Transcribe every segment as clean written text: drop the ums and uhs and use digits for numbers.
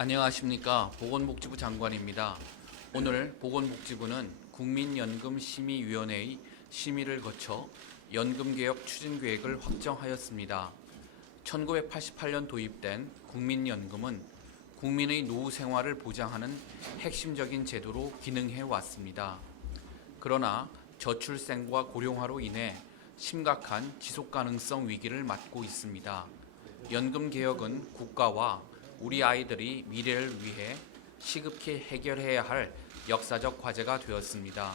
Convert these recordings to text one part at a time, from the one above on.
안녕하십니까. 보건복지부 장관입니다. 오늘 보건복지부는 국민연금심의위원회의 심의를 거쳐 연금개혁 추진계획을 확정하였습니다. 1988년 도입된 국민연금은 국민의 노후 생활을 보장하는 핵심적인 제도로 기능해 왔습니다. 그러나 저출생과 고령화로 인해 심각한 지속가능성 위기를 맞고 있습니다. 연금개혁은 국가와 우리 아이들이 미래를 위해 시급히 해결해야 할 역사적 과제가 되었습니다.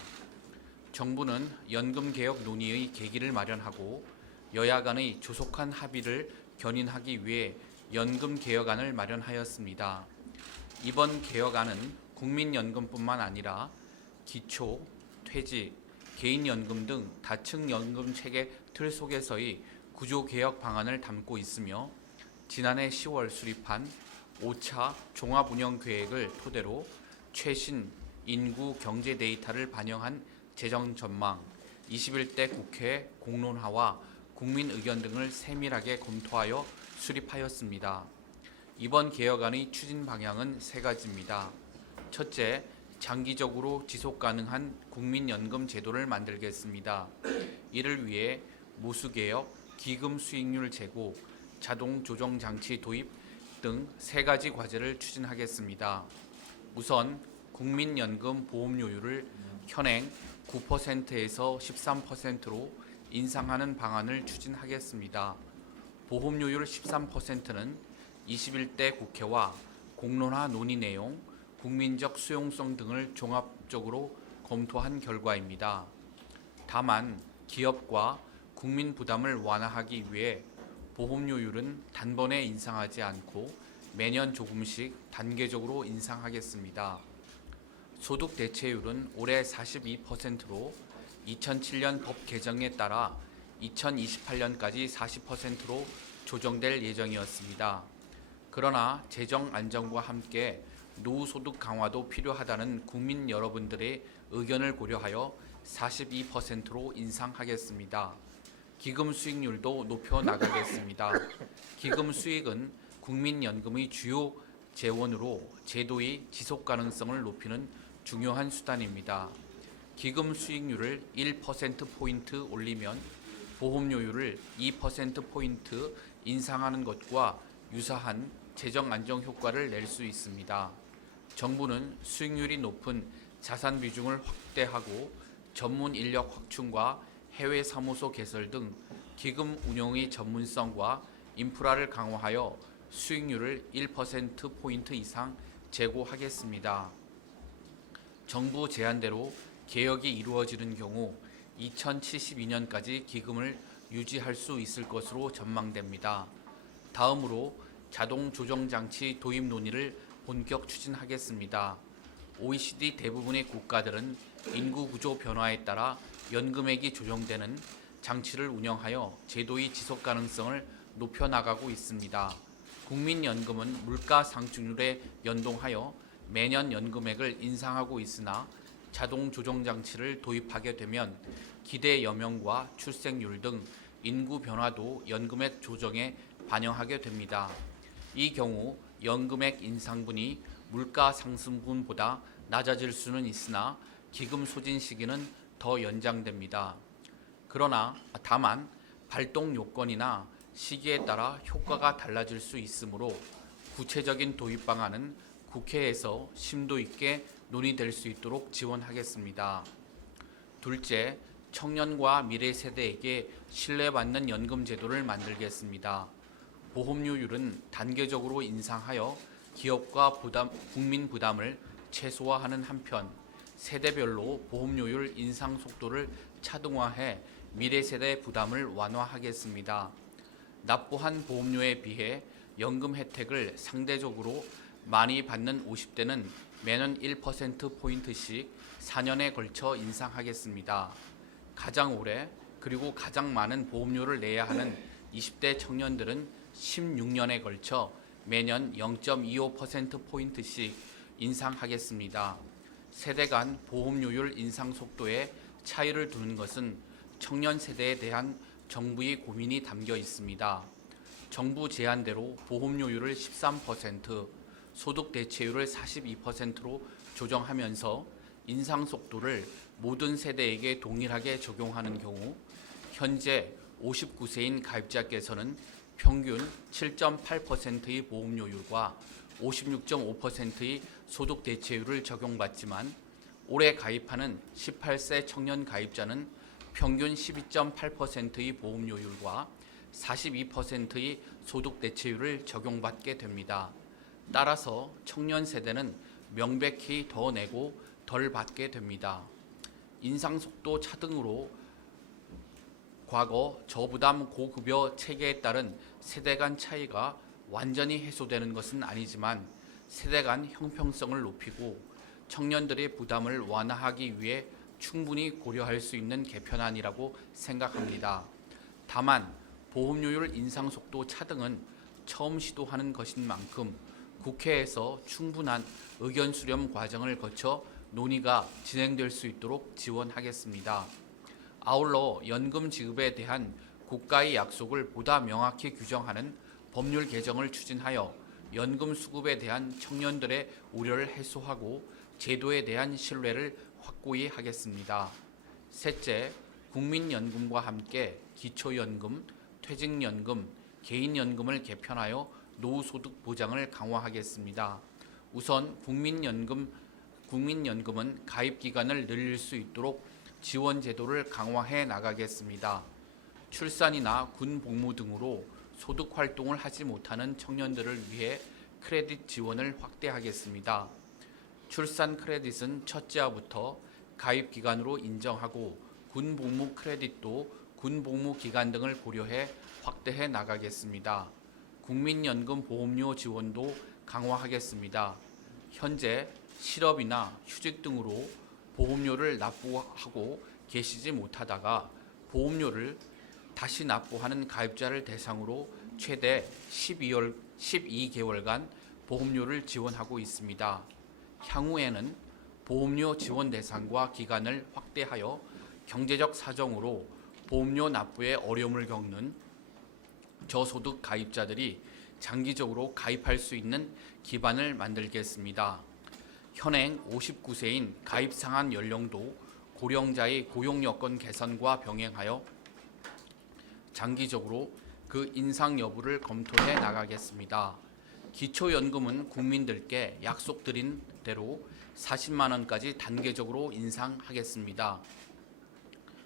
정부는 연금개혁 논의의 계기를 마련하고 여야 간의 조속한 합의를 견인하기 위해 연금개혁안을 마련하였습니다. 이번 개혁안은 국민연금뿐만 아니라 기초, 퇴직, 개인연금 등 다층 연금 체계 틀 속에서의 구조개혁 방안을 담고 있으며 지난해 10월 수립한 5차 종합운영계획을 토대로 최신 인구 경제 데이터를 반영한 재정 전망, 21대 국회 공론화와 국민 의견 등을 세밀하게 검토하여 수립하였습니다. 이번 개혁안의 추진 방향은 세 가지입니다. 첫째, 장기적으로 지속 가능한 국민연금 제도를 만들겠습니다. 이를 위해 모수개혁, 기금 수익률 제고, 자동 조정 장치 도입 등 세 가지 과제를 추진하겠습니다. 우선 국민연금 보험료율을 현행 9%에서 13%로 인상하는 방안을 추진하겠습니다. 보험료율 13%는 21대 국회와 공론화 논의 내용, 국민적 수용성 등을 종합적으로 검토한 결과입니다. 다만 기업과 국민 부담을 완화하기 위해 보험료율은 단번에 인상하지 않고 매년 조금씩 단계적으로 인상하겠습니다. 소득 대체율은 올해 42%로 2007년 법 개정에 따라 2028년까지 40%로 조정될 예정이었습니다. 그러나 재정 안정과 함께 노후소득 강화도 필요하다는 국민 여러분들의 의견을 고려하여 42%로 인상하겠습니다. 기금 수익률도 높여 나가겠습니다. 기금 수익은 국민연금의 주요 재원으로 제도의 지속 가능성을 높이는 중요한 수단입니다. 기금 수익률을 1%포인트 올리면 보험료율을 2%포인트 인상하는 것과 유사한 재정 안정 효과를 낼 수 있습니다. 정부는 수익률이 높은 자산 비중을 확대하고 전문 인력 확충과 해외 사무소 개설 등 기금 운용의 전문성과 인프라를 강화하여 수익률을 1%포인트 이상 제고하겠습니다. 정부 제안대로 개혁이 이루어지는 경우 2072년까지 기금을 유지할 수 있을 것으로 전망됩니다. 다음으로 자동 조정 장치 도입 논의를 본격 추진하겠습니다. OECD 대부분의 국가들은 인구 구조 변화에 따라 연금액이 조정되는 장치를 운영하여 제도의 지속 가능성을 높여 나가고 있습니다. 국민연금은 물가 상승률에 연동하여 매년 연금액을 인상하고 있으나 자동 조정 장치를 도입하게 되면 기대 여명과 출생률 등 인구 변화도 연금액 조정에 반영하게 됩니다. 이 경우 연금액 인상분이 물가 상승분보다 낮아질 수는 있으나 기금 소진 시기는 더 연장됩니다. 그러나 다만 발동 요건이나 시기에 따라 효과가 달라질 수 있으므로 구체적인 도입 방안은 국회에서 심도 있게 논의될 수 있도록 지원하겠습니다. 둘째, 청년과 미래 세대에게 신뢰받는 연금 제도를 만들겠습니다. 보험료율은 단계적으로 인상하여 기업과 국민 부담을 최소화하는 한편 세대별로 보험료율 인상 속도를 차등화해 미래 세대 부담을 완화하겠습니다. 납부한 보험료에 비해 연금 혜택을 상대적으로 많이 받는 50대는 매년 1%포인트씩 4년에 걸쳐 인상하겠습니다. 가장 오래 그리고 가장 많은 보험료를 내야 하는 20대 청년들은 16년에 걸쳐 매년 0.25%포인트씩 인상하겠습니다. 세대 간 보험료율 인상 속도에 차이를 두는 것은 청년 세대에 대한 정부의 고민이 담겨 있습니다. 정부 제안대로 보험료율을 13%, 소득 대체율을 42%로 조정하면서 인상 속도를 모든 세대에게 동일하게 적용하는 경우 현재 59세인 가입자께서는 평균 7.8%의 보험료율과 56.5%의 소득 대체율을 적용받지만 올해 가입하는 18세 청년 가입자는 평균 12.8%의 보험료율과 42%의 소득 대체율을 적용받게 됩니다. 따라서 청년 세대는 명백히 더 내고 덜 받게 됩니다. 인상 속도 차등으로 과거 저부담 고급여 체계에 따른 세대 간 차이가 완전히 해소되는 것은 아니지만 세대 간 형평성을 높이고 청년들의 부담을 완화하기 위해 충분히 고려할 수 있는 개편안이라고 생각합니다. 다만 보험료율 인상 속도 차등은 처음 시도하는 것인 만큼 국회에서 충분한 의견 수렴 과정을 거쳐 논의가 진행될 수 있도록 지원하겠습니다. 아울러 연금 지급에 대한 국가의 약속을 보다 명확히 규정하는 법률 개정을 추진하여 연금 수급에 대한 청년들의 우려를 해소하고 제도에 대한 신뢰를 확고히 하겠습니다. 셋째, 국민연금과 함께 기초연금, 퇴직연금, 개인연금을 개편하여 노후소득 보장을 강화하겠습니다. 우선 국민연금은 가입 기간을 늘릴 수 있도록 지원 제도를 강화해 나가겠습니다. 출산이나 군 복무 등으로 소득 활동을 하지 못하는 청년들을 위해 크레딧 지원을 확대하겠습니다. 출산 크레딧은 첫째화부터 가입 기간으로 인정하고 군 복무 크레딧도 군 복무 기간 등을 고려해 확대해 나가겠습니다. 국민연금 보험료 지원도 강화하겠습니다. 현재 실업이나 휴직 등으로 보험료를 납부하고 계시지 못하다가 보험료를 다시 납부하는 가입자를 대상으로 최대 12개월간 보험료를 지원하고 있습니다. 향후에는 보험료 지원 대상과 기간을 확대하여 경제적 사정으로 보험료 납부에 어려움을 겪는 저소득 가입자들이 장기적으로 가입할 수 있는 기반을 만들겠습니다. 현행 59세인 가입 상한 연령도 고령자의 고용 여건 개선과 병행하여 장기적으로 그 인상 여부를 검토해 나가겠습니다. 기초연금은 국민들께 약속드린 대로 40만 원까지 단계적으로 인상하겠습니다.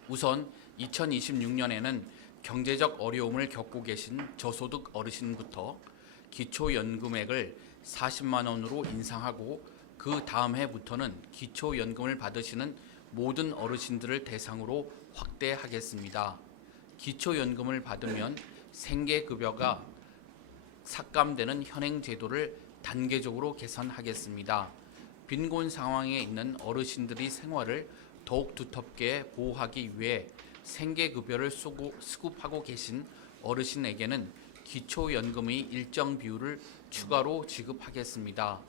우선 2026년에는 경제적 어려움을 겪고 계신 저소득 어르신부터 기초연금액을 40만 원으로 인상하고 그 다음 해부터는 기초연금을 받으시는 모든 어르신들을 대상으로 확대하겠습니다. 기초연금을 받으면 생계급여가 삭감되는 현행 제도를 단계적으로 개선하겠습니다. 빈곤 상황에 있는 어르신들의 생활을 더욱 두텁게 보호하기 위해 생계급여를 수급하고 계신 어르신에게는 기초연금의 일정 비율을 추가로 지급하겠습니다.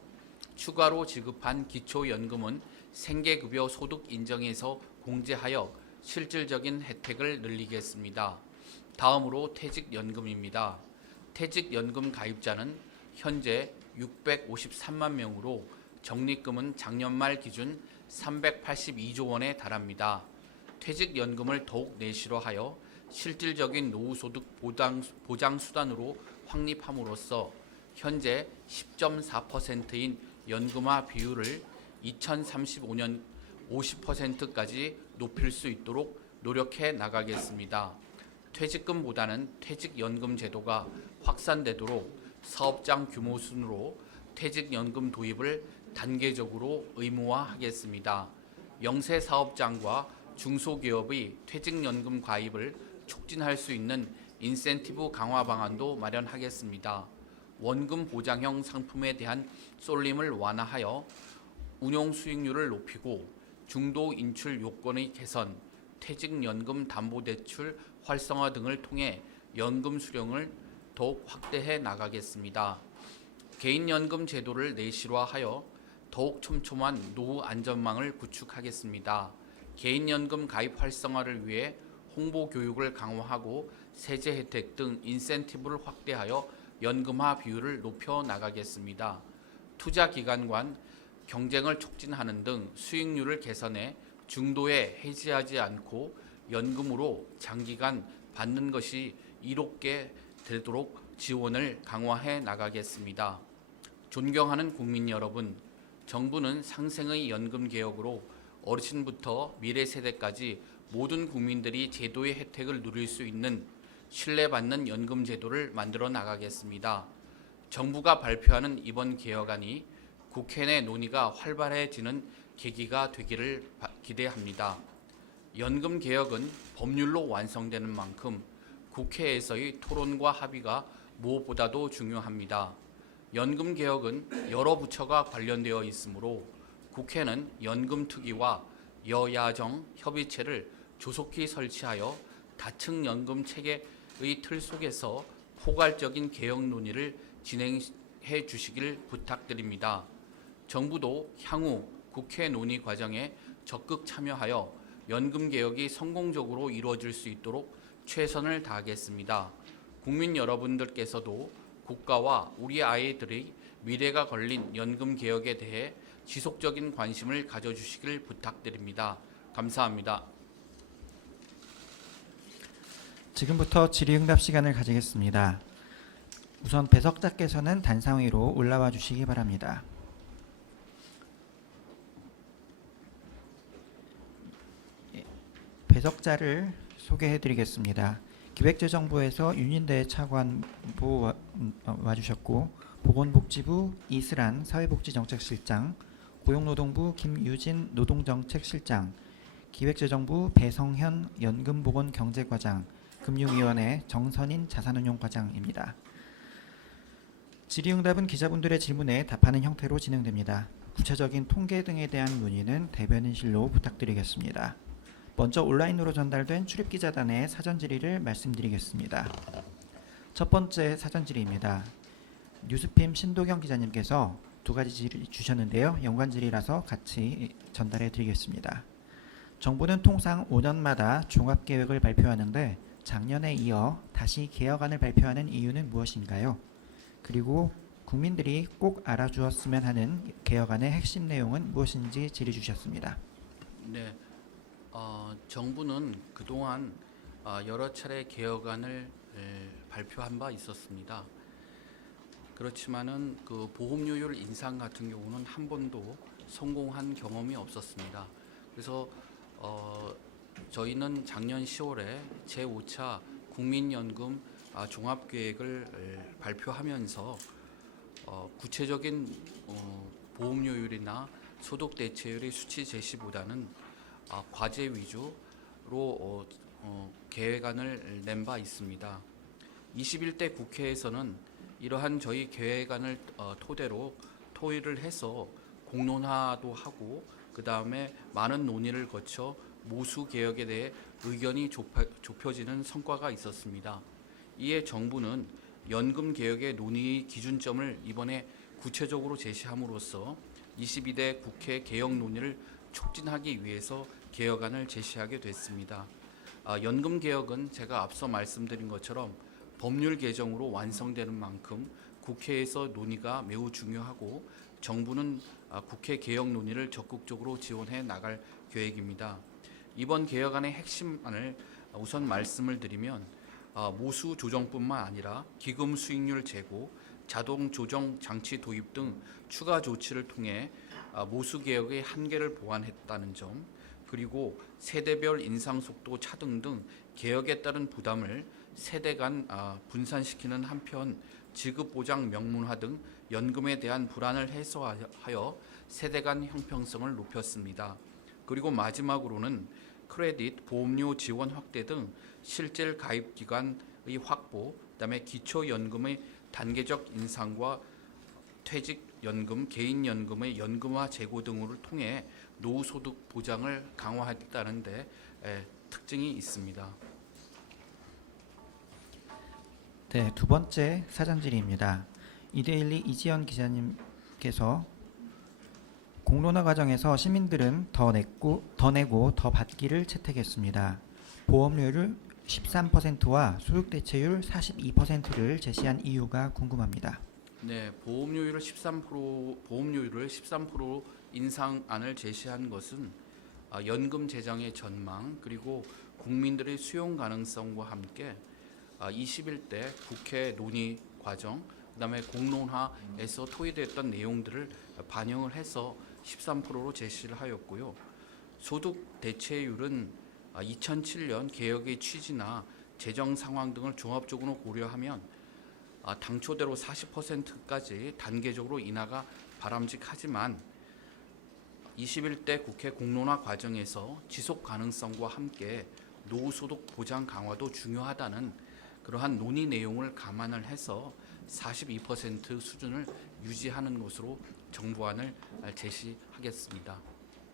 추가로 지급한 기초연금은 생계급여 소득 인정에서 공제하여 실질적인 혜택을 늘리겠습니다. 다음으로 퇴직연금입니다. 퇴직연금 가입자는 현재 653만 명으로 적립금은 작년 말 기준 382조 원에 달합니다. 퇴직연금을 더욱 내실화하여 실질적인 노후소득 보장 수단으로 확립함으로써 현재 10.4%인 연금화 비율을 2035년 50%까지 높일 수 있도록 노력해 나가겠습니다. 퇴직금보다는 퇴직연금 제도가 확산되도록 사업장 규모 순으로 퇴직연금 도입을 단계적으로 의무화하겠습니다. 영세 사업장과 중소기업의 퇴직연금 가입을 촉진할 수 있는 인센티브 강화 방안도 마련하겠습니다. 원금 보장형 상품에 대한 쏠림을 완화하여 운용 수익률을 높이고 중도 인출 요건의 개선, 퇴직연금 담보대출 활성화 등을 통해 연금 수령을 더욱 확대해 나가겠습니다. 개인연금 제도를 내실화하여 더욱 촘촘한 노후 안전망을 구축하겠습니다. 개인연금 가입 활성화를 위해 홍보 교육을 강화하고 세제 혜택 등 인센티브를 확대하여 연금화 비율을 높여 나가겠습니다. 투자 기간 간 경쟁을 촉진하는 등 수익률을 개선해 중도에 해지하지 않고 연금으로 장기간 받는 것이 이롭게 되도록 지원을 강화해 나가겠습니다. 존경하는 국민 여러분, 정부는 상생의 연금 개혁으로 어르신부터 미래 세대까지 모든 국민들이 제도의 혜택을 누릴 수 있는 신뢰받는 연금 제도를 만들어 나가겠습니다. 정부가 발표하는 이번 개혁안이 국회 내 논의가 활발해지는 계기가 되기를 기대합니다. 연금 개혁은 법률로 완성되는 만큼 국회에서의 토론과 합의가 무엇보다도 중요합니다. 연금 개혁은 여러 부처가 관련되어 있으므로 국회는 연금특위와 여야정 협의체를 조속히 설치하여 다층 연금 체계의 틀 속에서 포괄적인 개혁 논의를 진행해 주시길 부탁드립니다. 정부도 향후 국회 논의 과정에 적극 참여하여 연금 개혁이 성공적으로 이루어질 수 있도록 최선을 다하겠습니다. 국민 여러분들께서도 국가와 우리 아이들의 미래가 걸린 연금 개혁에 대해 지속적인 관심을 가져주시길 부탁드립니다. 감사합니다. 지금부터 질의응답 시간을 가지겠습니다. 우선 배석자께서는 단상위로 올라와 주시기 바랍니다. 배석자를 소개해 드리겠습니다. 기획재정부에서 윤인대 차관보 와주셨고, 보건복지부 이슬한 사회복지정책실장, 고용노동부 김유진 노동정책실장, 기획재정부 배성현 연금보건경제과장, 금융위원회 정선인 자산운용과장입니다. 질의응답은 기자분들의 질문에 답하는 형태로 진행됩니다. 구체적인 통계 등에 대한 문의는 대변인실로 부탁드리겠습니다. 먼저 온라인으로 전달된 출입기자단의 사전질의를 말씀드리겠습니다. 첫 번째 사전질의입니다. 뉴스핌 신도경 기자님께서 두 가지 질의 주셨는데요. 연관 질의라서 같이 전달해 드리겠습니다. 정부는 통상 5년마다 종합계획을 발표하는데 작년에 이어 다시 개혁안을 발표하는 이유는 무엇인가요? 그리고 국민들이 꼭 알아주었으면 하는 개혁안의 핵심 내용은 무엇인지 질의 주셨습니다. 네, 정부는 그동안 여러 차례 개혁안을 발표한 바 있었습니다. 그렇지만은 그 보험료율 인상 같은 경우는 한 번도 성공한 경험이 없었습니다. 그래서 저희는 작년 10월에 제5차 국민연금 종합계획을 발표하면서 구체적인 보험료율이나 소득 대체율의 수치 제시보다는 과제 위주로 계획안을 낸 바 있습니다. 21대 국회에서는 이러한 저희 계획안을 토대로 토의를 해서 공론화도 하고 그 다음에 많은 논의를 거쳐 모수 개혁에 대해 의견이 좁혀지는 성과가 있었습니다. 이에 정부는 연금 개혁의 논의 기준점을 이번에 구체적으로 제시함으로써 22대 국회 개혁 논의를 촉진하기 위해서 개혁안을 제시하게 됐습니다. 연금 개혁은 제가 앞서 말씀드린 것처럼 법률 개정으로 완성되는 만큼 국회에서 논의가 매우 중요하고 정부는 국회 개혁 논의를 적극적으로 지원해 나갈 계획입니다. 이번 개혁안의 핵심안을 우선 말씀을 드리면 모수 조정뿐만 아니라 기금 수익률 제고, 자동 조정 장치 도입 등 추가 조치를 통해 모수 개혁의 한계를 보완했다는 점, 그리고 세대별 인상 속도 차등 등 개혁에 따른 부담을 세대 간 분산시키는 한편 지급 보장 명문화 등 연금에 대한 불안을 해소하여 세대 간 형평성을 높였습니다. 그리고 마지막으로는 크레딧, 보험료 지원 확대 등 실질 가입 기간의 확보, 그다음에 기초연금의 단계적 인상과 퇴직연금, 개인연금의 연금화 제고 등을 통해 노후소득 보장을 강화했다는 데 특징이 있습니다. 네, 두 번째 사전질의입니다. 이데일리 이지연 기자님께서 공론화 과정에서 시민들은 더 내고 더 받기를 채택했습니다. 보험료를 13%와 소득대체율 42%를 제시한 이유가 궁금합니다. 네, 보험료율을 13% 인상안을 제시한 것은 연금 재정의 전망 그리고 국민들의 수용 가능성과 함께 21대 국회 논의 과정 그다음에 공론화에서 토의됐던 내용들을 반영을 해서 13%로 제시를 하였고요. 소득 대체율은 2007년 개혁의 취지나 재정 상황 등을 종합적으로 고려하면 당초대로 40%까지 단계적으로 인하가 바람직하지만 21대 국회 공론화 과정에서 지속 가능성과 함께 노후소득 보장 강화도 중요하다는 그러한 논의 내용을 감안을 해서 42% 수준을 유지하는 것으로 정부안을 제시하겠습니다.